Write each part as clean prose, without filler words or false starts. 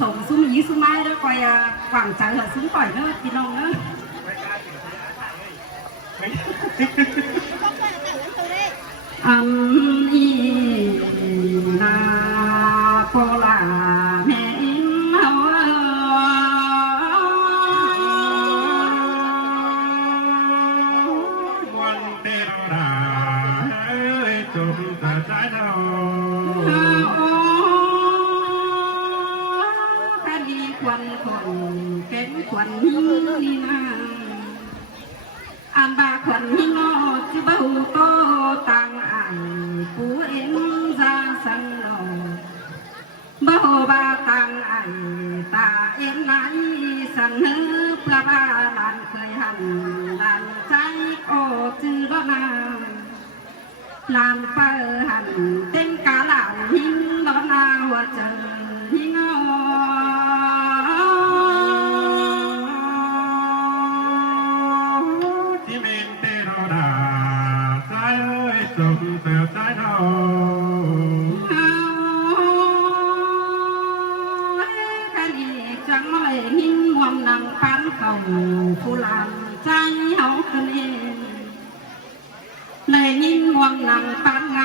ส่งซุ้มยีซุ้มไม้แล้วคอยหวังใจเหรอซุ้มปล่อยเนอะพี่น้องเนอะอีนาโปลาแม่อินเฮาวันเดราจมตาใจเราคดีควันคนเก่งควันนี่นาอันบาควันนี่นอจิบ่าวโตตังไอผู้เอ็นจาสังโนบ่าวบาตังไอตาเอ็นไหนสังเฮือเพื่อบ้าลานเคยหันลานใจโอจือละนาลานเปิหันเต็มกาลานหิงละนาหัวใจหิงที่เมนเตโรดาใจจมตาใจเราจังไม่หิ้งหวมนังปันเก่าผู้หลังใจเฮาคนเองในหิ้งหวมนังปันไง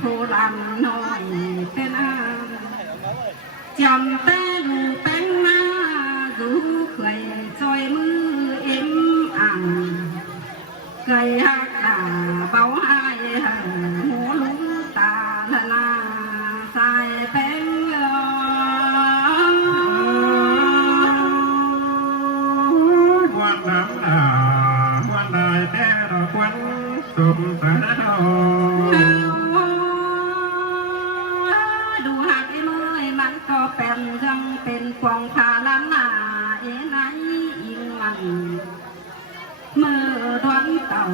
ผู้หลังน้อยเป็นอาจำแต่ดูแป้งหน้าดูเคยจอยมือเอ็มอ่างเคยหักตาเบาหายหัวลุ้นตาละลาใจเป็นวันน้ำหนาวันใดแต่เราควันจมตาเราดูหักมือมันก็เป็นจังเป็นกวางพาล้านนาเอ็นไออิงมันมือดวนเต่า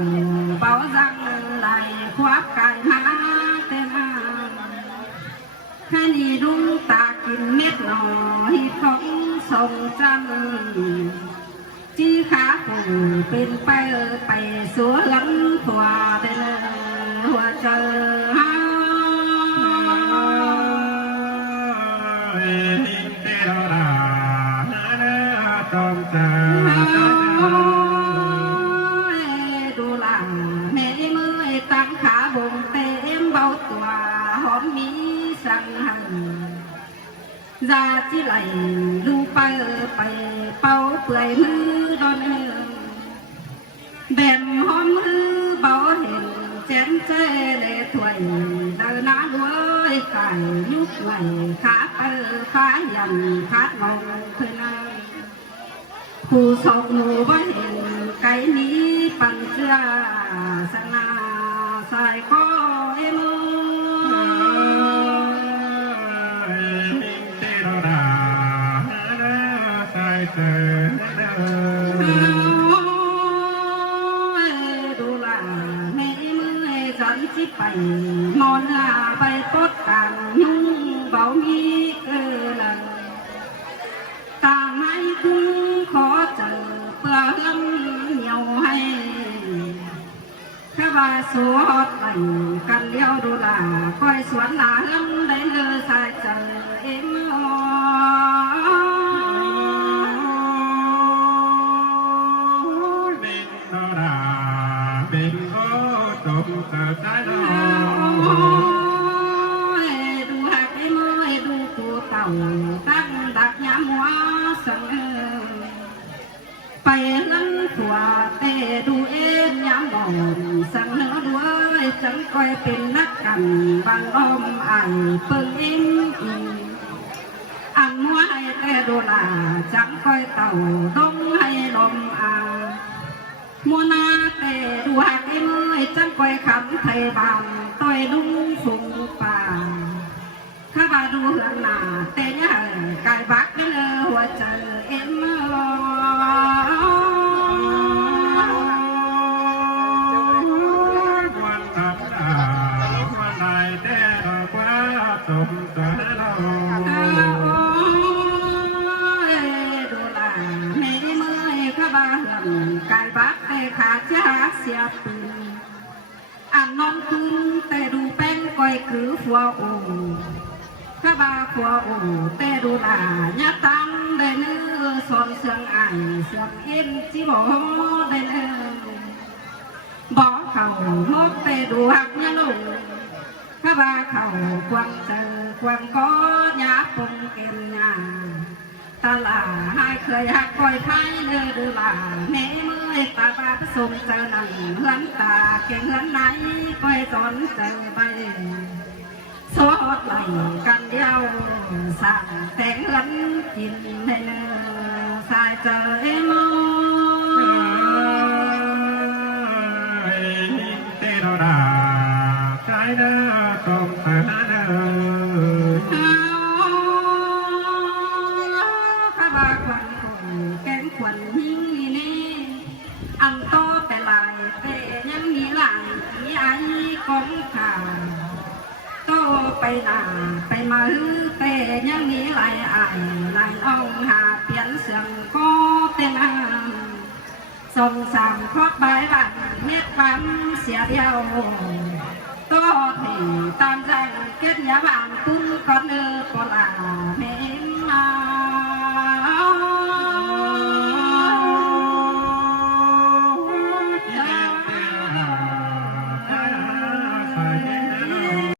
เบาจังไหลควักไก่มาเต็มอ่างแค่นี้ดุงตากินเม็ดหน่อยของทรงจันจีขาปูเป็นไปสวนหัวได้เลยหัวเจอเตโรดาจมตาดูหลังแม่มือตั้งขาบงเต็มเบาตัวหอมมีสังหันยาที่ไหลดูไปเป่าเปื่อยมือดอนแบ่มหอมมือเบาเห็นแจ่มเจเลยถวยเดินหน้าด้วยไก่ยุกไหลขาขายันขาดงงเพื่อนผู้สกหนูว่าเห็นไก่นี้ปันเสื้อสนาใส่ก็เอ็มดูแลแม่มือฉันที่ไปมอนลาไปปดกันยุ่งเบามีเกลือตาไม่ถึงขอเจอเพื่อเลี้ยงเหนียวให้ข้าว่าสวดไหลกันเลี้ยวดูแลคอยสวนหลาเลี้ยงได้เลยสายเจอเอ็มเป็นโอ้จมตาใจเราดูหักมือดูตัวเต่าตั้งดักย้ำหัวสังไปนั่งขวาเตะดูเอ็นย้ำบ่อนสังเนื้อด้วยจังคอยเป็นนักกันบางอ้อมอ่างเปิงเอ็นอันหัวให้แต่ดูลาจังคอยเต่าต้องให้ลมอ่างมัวนาแต่ดูหักมือจังคอยขำไทยบางต่อยลุงฝุ่งป่าข้าบาดูเหือนหน้าแต่เนี่ยไก่บักได้เลยหัวใจเอ็มวันน้ำหนาวันใดแต่เราควันจมตาเราดูแลแม่มือข้าบาเหือนไก่บักแต่ขาดจะเสียปืนอันนอนคืนแต่ดูแป้งก้อยคือฟัวโอ ข้าบาขัวอูเตดูลาญาตังได้เนื้อสอนเสียงไอเสียงเอ็นจีบได้เนื้อบอกเขานกเตดูหักเนื้อลุงข้าบาเขาควงเจอควงก้อนยาปงเกมยาตาลาให้เคยหักคอยไพ่เนื้อดูลาแม่เมื่อยตาบาผสมเจอหนังเหือนตาเก่งเหือนไหนคอยสอนเจอไปสวดไหลกันเดียวสั่งแต่งเงินกินให้เนื้อสายเจอเอ็มเตโรดาใจเด้อตรงเสือเด้อข้าบาควันคนแกงขวัญยิ่งนี่อันโตแต่ลายแต่ยังมีหลังที่ไอ้กองขาโตไปหน้าไปมาแต่ยังมีหลายไอ้หลายเอาหาเปลี่ยนเสียงก็เป็นอ่างส่งสามครอบใบบันเม็ดปั๊มเสียเดียวตัวที่ตามใจเก็ดยาบานตุ้งก่อนเนื้อก่อน